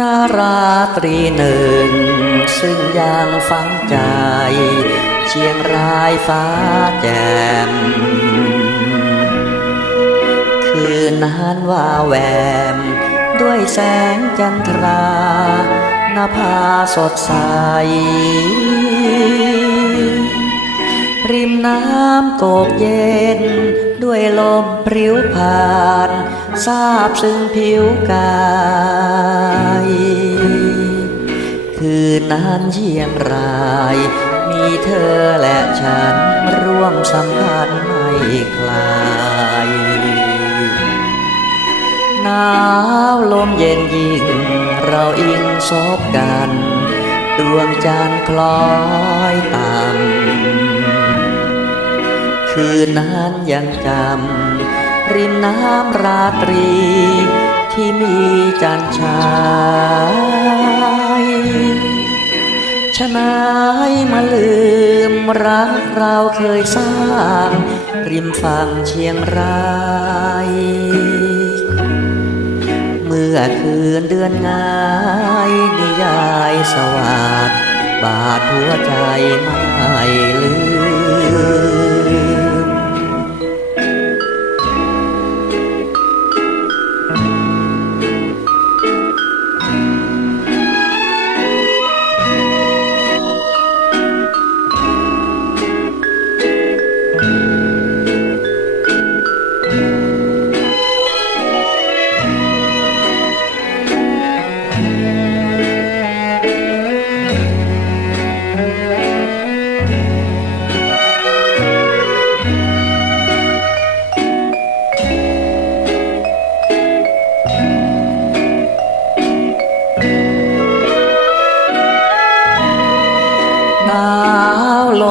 นราตรีหนึ่ง ซึ่งยังฟังใจ เชียงรายฟ้าแจ่มคืนนั้นว่าแหวม ด้วยแสงจันทราหน้าผาสดใส ริมน้ำโกกเย็น ด้วยลมพริ้วผ่านทราบซึ้งผิวกาย คืนนั้นเชียงราย มีเธอและฉันร่วมสัมพันธ์ไม่คลายหนาวลมเย็นยิ่ง เราอิงซบกัน ดวงจันทร์คล้อยต่ำ คืนนั้นยังจำ ริมน้ำราตรี ที่มีจันทร์ฉายชนายมาลืมรักเราเคยสร้าง ริมฝั่งเชียงราย เมื่อคืนเดือนงายนิยายสวัสดบาดหัวใจไม่ลืม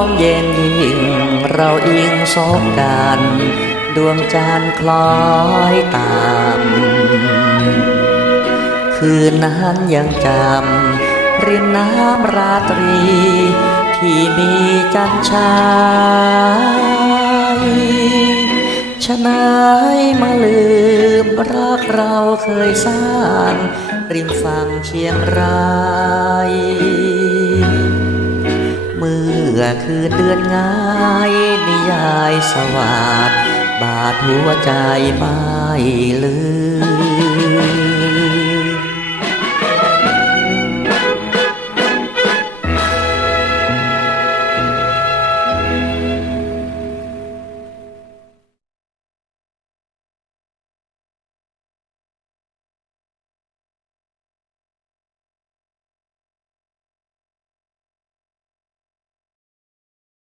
มเย็นยิ่ง เราอิงซบกันดวงจันทร์คล้อยตาม คืนนั้นยังจำริมน้ำราตรี ที่มีจันทร์ฉายชะนายมาลืมรักเราเคยสร้าง ริมฝั่งเชียงราย อคือเตือนง่ายนิยายสวัสดบาดหัวใจไม่ลืม